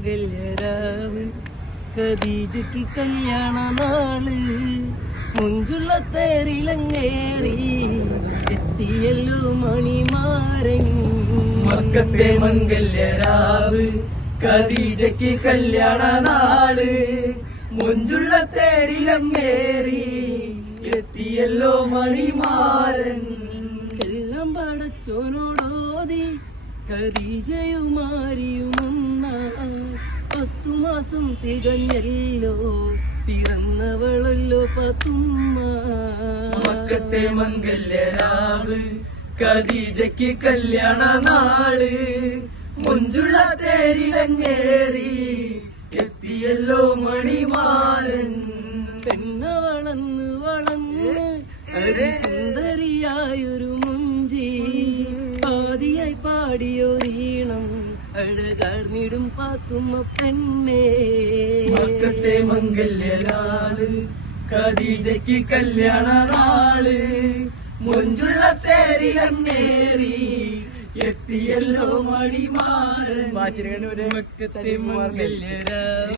മംഗല്യരാവ് ഖദീജയ്ക്ക് കല്യാണ നാള് മുഞ്ചുള്ള തേരിലങ്ങേറി എത്തിയല്ലോ മണിമാരൻ. മക്കത്തെ മംഗല്യരാവ് ഖദീജയ്ക്ക് കല്യാണ നാള് മുഞ്ചുള്ള തേരിലങ്ങേറി എത്തിയല്ലോ മണിമാരൻ. എല്ലാം പടച്ചോനോടോതി ഖദീജയുമാരിയുമന്ന 10 മാസം തികഞ്ഞല്ലോ പിറന്നവളല്ലോ പാത്തുമ്മ. മക്കത്തെ മംഗല്യരാവ് ഖദീജയ്ക്ക് കല്യാണ നാള് മുഞ്ചുള്ള തേരിലങ്ങേറി എത്തിയല്ലോ മണിമാരൻ. പെണ്ണ വളർന്ന് സുന്ദരിയായൊരു മുഞ്ചി ആദിയായി പാടിയൊരീണം അഴകാർന്നിടും പാത്തുമ്മ പെണ്ണേ. മക്കത്തെ മംഗല്യനാള് ഖദീജയ്ക്ക് കല്യാണ നാള് മുഞ്ചുള്ള തേരിലങ്ങേറി എത്തിയല്ലോ മണിമാരൻ. മക്കത്തെ മംഗല്യരാവ്